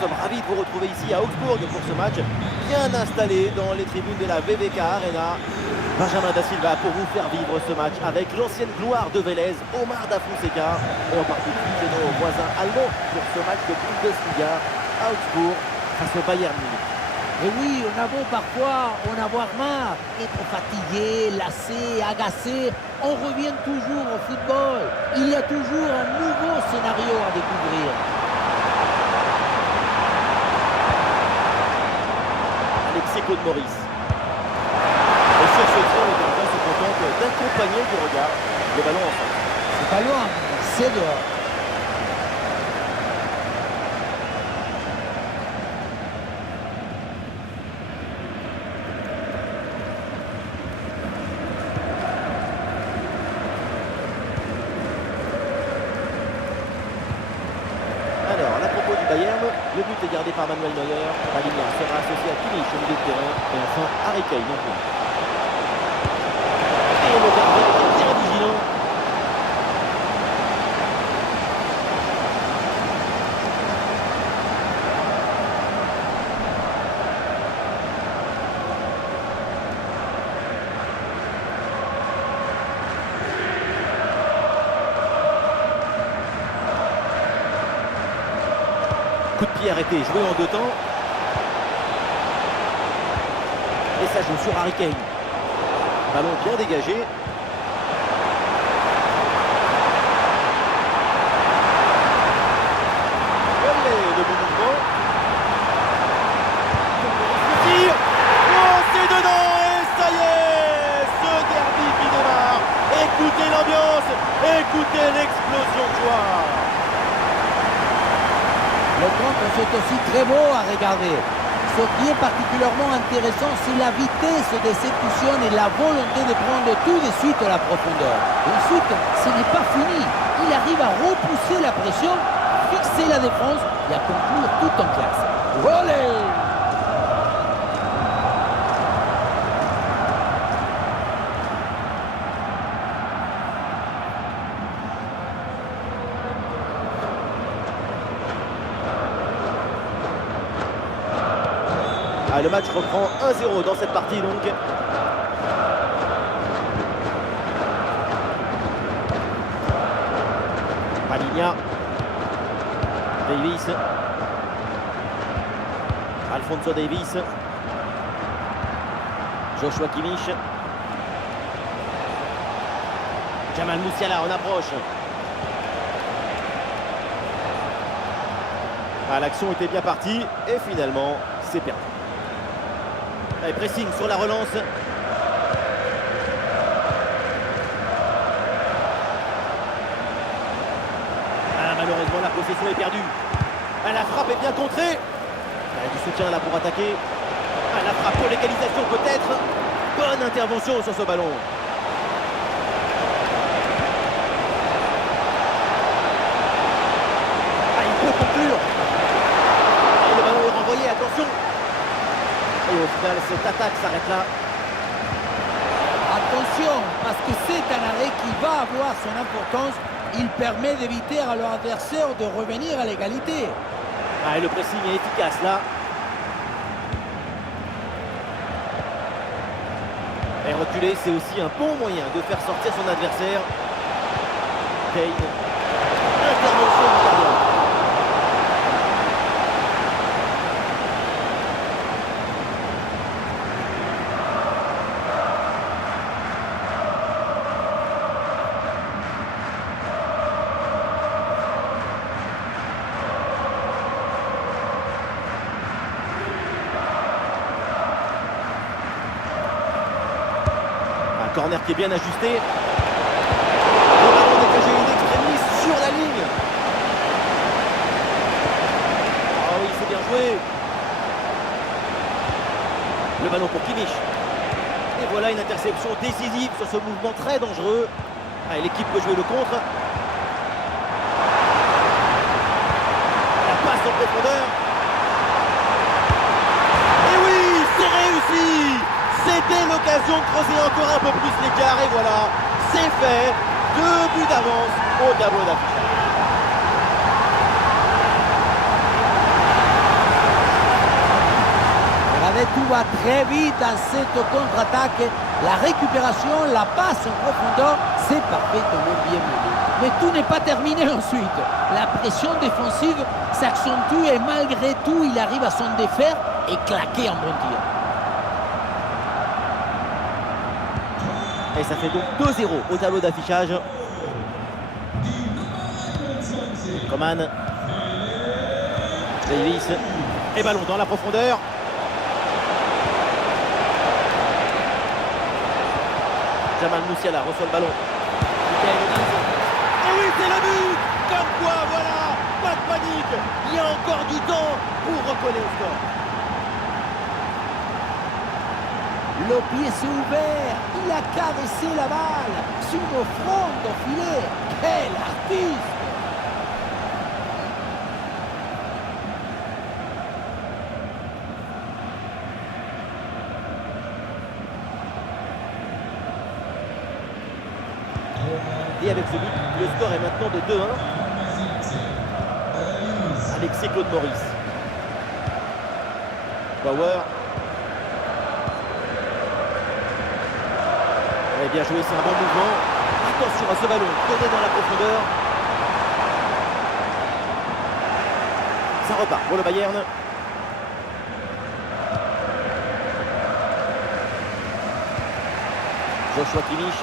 sommes ravis de vous retrouver ici à Augsbourg pour ce match bien installé dans les tribunes de la VVK Arena. Benjamin Da Silva pour vous faire vivre ce match avec l'ancienne gloire de Vélez, Omar Da Fonseca, et en particulier nos voisins allemands pour ce match de Bundesliga à Augsbourg face au Bayern Munich. Et oui, on a beau parfois en avoir marre, être fatigué, lassé, agacé, on revient toujours au football. Il y a toujours un nouveau scénario à découvrir. Alexis Claude Maurice. Et sur ce tir, le gardien se contente d'accompagner du regard le ballon en face. C'est pas loin, c'est dehors. Alors, à propos du Bayern, le but est gardé par Manuel Neuer. Paligna sera associé à Kimmich au milieu de terrain. Et enfin, Harry Kane non plus. Et le gardien est bien vigilant. Coup de pied arrêté, joué en deux temps. Et ça joue sur Harry Kane. Ballon bien dégagé. Allez, le bon mouvement. Le tir. Oh, c'est dedans et ça y est, ce derby qui démarre. Écoutez l'ambiance, écoutez l'explosion de joie. Le contre, c'est aussi très beau à regarder. Ce qui est particulièrement intéressant, c'est la vitesse d'exécution et la volonté de prendre tout de suite la profondeur. Et ensuite, ce n'est pas fini. Il arrive à repousser la pression, fixer la défense et à conclure tout en classe. Volé! Ah, le match reprend 1-0 dans cette partie donc. Paligna. Davis. Alphonso Davis. Joshua Kimmich. Jamal Musiala en approche. Ah, l'action était bien partie et finalement c'est perdu. Allez, pressing sur la relance. Ah, malheureusement, la possession est perdue. Ah, la frappe est bien contrée. Ah, du soutien là pour attaquer. Ah, la frappe pour l'égalisation peut-être. Bonne intervention sur ce ballon. Ah, il peut conclure. Et le ballon est renvoyé, attention. Et au final, cette attaque s'arrête là. Attention, parce que c'est un arrêt qui va avoir son importance. Il permet d'éviter à leur adversaire de revenir à l'égalité. Ah, et le pressing est efficace là. Et reculer, c'est aussi un bon moyen de faire sortir son adversaire. Kane. Intervention du gardien. Corner qui est bien ajusté. Le ballon dégagé in extremis sur la ligne. Ah oui, c'est bien joué. Le ballon pour Kimmich. Et voilà une interception décisive sur ce mouvement très dangereux. Ah, l'équipe peut jouer le contre. La passe en profondeur. Et oui, c'est réussi. C'était l'occasion de creuser encore un peu plus l'écart et voilà, c'est fait. 2 buts d'avance au tableau d'affichage. tout va très vite dans cette contre-attaque. La récupération, la passe en profondeur, c'est parfaitement bien mené. Mais tout n'est pas terminé ensuite. La pression défensive s'accentue et malgré tout, il arrive à s'en défaire et claquer un bon tir. Et ça fait donc 2-0 au tableau d'affichage. Coman. Davis. Et ballon dans la profondeur. Jamal Musiala reçoit le ballon. Et oui, c'est le but. Comme quoi, voilà, pas de panique. Il y a encore du temps pour recoller au score. Le pied s'est ouvert, il a caressé la balle sur le front au filet. Quel artiste! Et avec ce but, le score est maintenant de 2-1. Alexis Claude Maurice. Bauer. Et bien joué, c'est un bon mouvement. Attention à ce ballon, donné dans la profondeur. Ça repart pour le Bayern. Joshua Kimmich.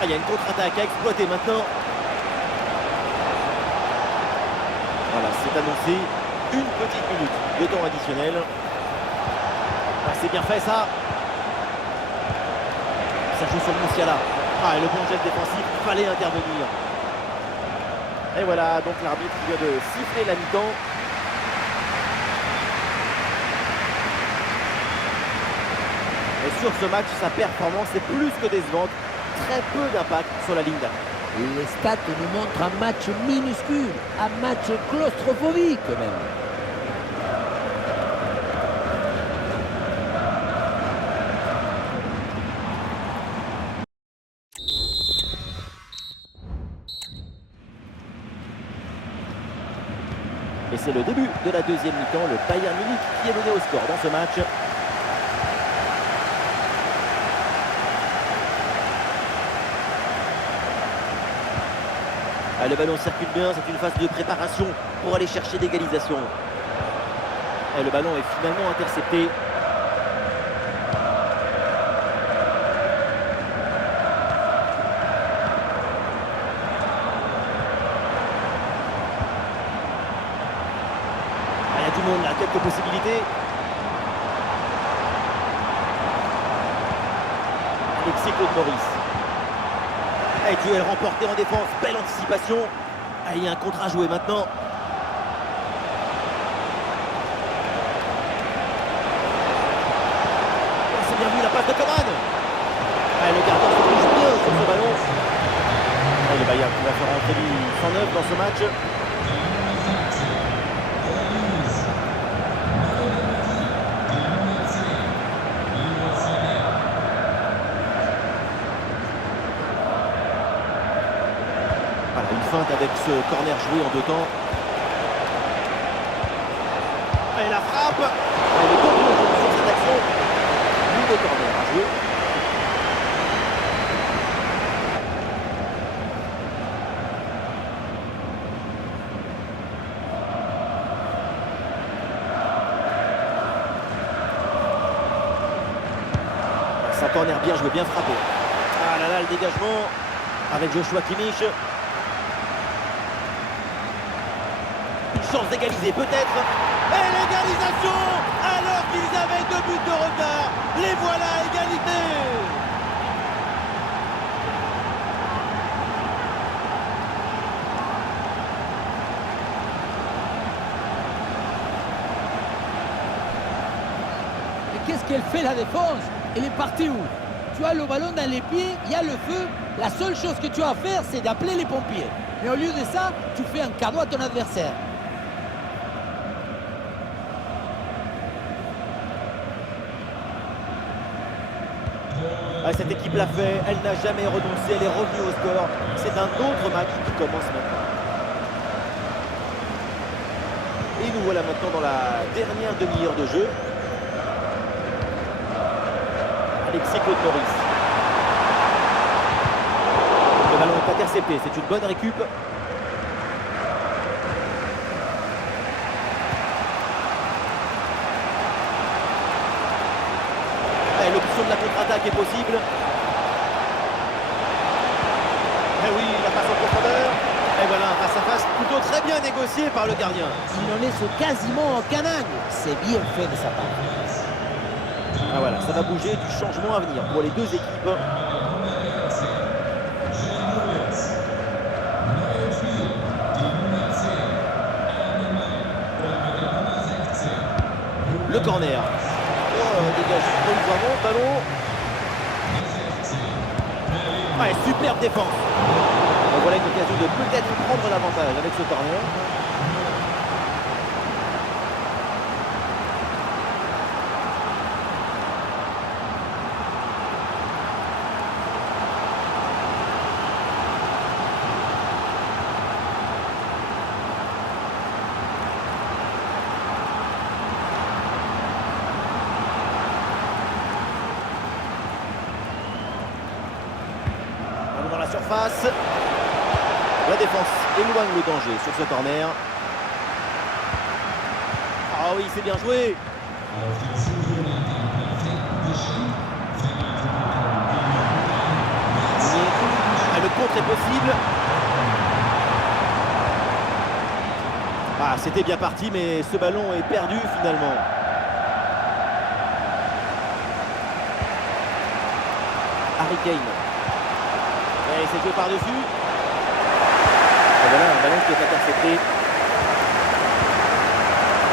Ah, il y a une contre-attaque à exploiter maintenant. Voilà, c'est annoncé. Une petite minute de temps additionnel. Ah, c'est bien fait ça. Ça joue sur Musiala. Ah, et le bon geste défensif, il fallait intervenir. Et voilà, donc l'arbitre vient de siffler la mi-temps. Et sur ce match, sa performance est plus que décevante. Très peu d'impact sur la ligne d'attaque. Les stats nous montrent un match minuscule, un match claustrophobique même. Et c'est le début de la deuxième mi-temps, le Bayern Munich qui est mené au score dans ce match. Ah, le ballon circule bien, c'est une phase de préparation pour aller chercher l'égalisation. Et le ballon est finalement intercepté. Ah, il y a du monde là, quelques possibilités. Alexis Claude Maurice. Et duel remporté en défense, belle anticipation. Ah, il y a un contre à jouer maintenant. Oh, c'est bien vu la passe de Coman. Ah, le gardien se bouge bien sur ce ballon. Ah, le Bayern qui va faire rentrer du 109 dans ce match. Voilà, une feinte avec ce corner joué en deux temps. Et la frappe. Et le double sur cette action. Nouveau corner à jouer. C'est un corner bien joué, bien frappé. Ah là là, le dégagement avec Joshua Kimmich. Chance d'égaliser peut-être. Et l'égalisation alors qu'ils avaient 2 buts de retard. Les voilà à égalité. Mais qu'est-ce qu'elle fait la défense? Elle est partie où? Tu as le ballon dans les pieds, il y a le feu. La seule chose que tu as à faire, c'est d'appeler les pompiers. Mais au lieu de ça, tu fais un cadeau à ton adversaire. Ah, cette équipe l'a fait, elle n'a jamais renoncé, elle est revenue au score. C'est un autre match qui commence maintenant. Et nous voilà maintenant dans la dernière demi-heure de jeu. Alexis Claude Maurice. Le ballon est intercepté, c'est une bonne récup. Et l'option de la contre-attaque est possible. Et oui, la passe en profondeur. Et voilà, un face-à-face plutôt très bien négocié par le gardien. Il en laisse quasiment aucun angle. C'est bien fait de sa part. Ah voilà, ça va bouger, du changement à venir pour les deux équipes. Le corner. Oh, dégagé provisoirement, ballon. Ouais, superbe défense. Donc voilà une occasion de peut-être prendre l'avantage avec ce corner. Ballon dans la surface. La défense éloigne le danger sur ce corner. Ah oui, c'est bien joué. Ah, le contre est possible. Ah, c'était bien parti, mais ce ballon est perdu finalement. Harry Kane. Et c'est joué par-dessus. Et voilà un ballon qui est intercepté.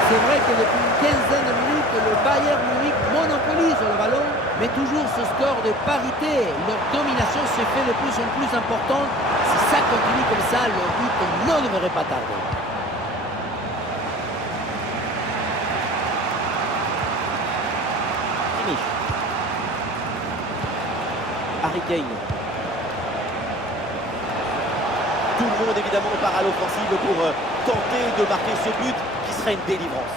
C'est vrai que depuis une quinzaine de minutes, le Bayern Munich monopolise le ballon, mais toujours ce score de parité. Leur domination se fait de plus en plus importante. Si ça continue comme ça, le but ne devrait pas tarder. Kimmich. Harry Kane. Tout le monde évidemment part à l'offensive pour tenter de marquer ce but qui serait une délivrance.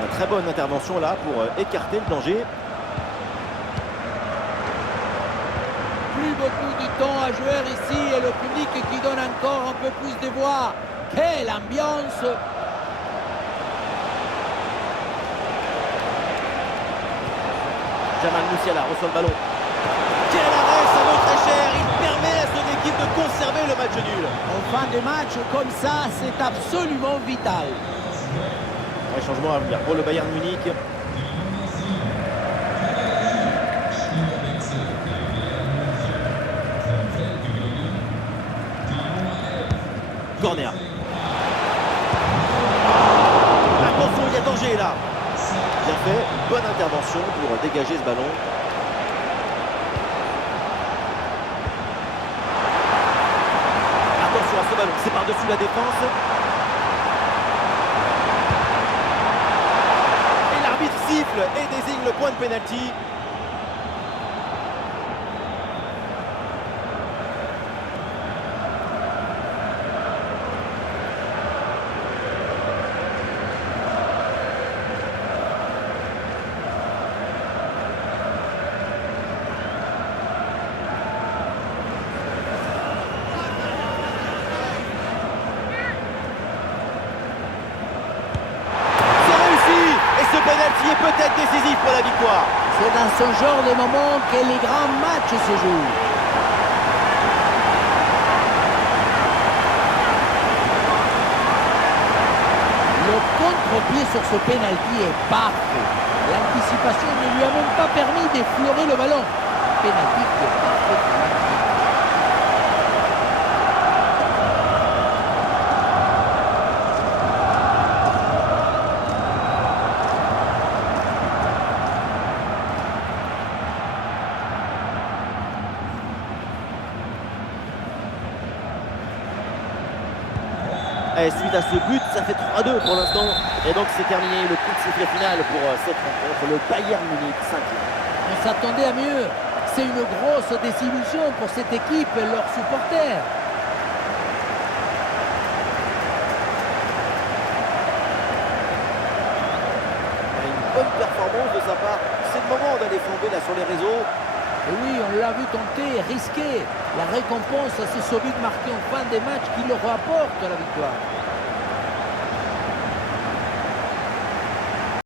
Une très bonne intervention là pour écarter le danger. Plus beaucoup de temps à jouer ici et le public qui donne encore un peu plus de voix. Quelle ambiance! Jamal Musiala reçoit le ballon. Quel arrêt, ça vaut très cher. Il permet à son équipe de conserver le match nul. En fin de match, comme ça, c'est absolument vital. Un changement à venir pour le Bayern Munich. Corner. Attention, il y a danger là. Bien fait, bonne intervention pour dégager ce ballon. Attention à ce ballon, c'est par-dessus la défense. Et l'arbitre siffle et désigne le point de pénalty. Penalty est peut-être décisif pour la victoire. C'est dans ce genre de moment que les grands matchs se jouent. Le contre-pied sur ce penalty est parfait. L'anticipation ne lui a même pas permis d'effleurer le ballon. Penalty qui est parfaitement marqué. Et suite à ce but, ça fait 3-2 pour l'instant. Et donc c'est terminé le coup de sifflet final pour cette rencontre. Le Bayern Munich s'incline. On s'attendait à mieux. C'est une grosse désillusion pour cette équipe et leurs supporters. Une bonne bonne performance de sa part. C'est le moment d'aller flamber là sur les réseaux. Et oui, on l'a vu tenter, risquer. La récompense à ces soldats marqués en fin de match qui leur rapporte la victoire.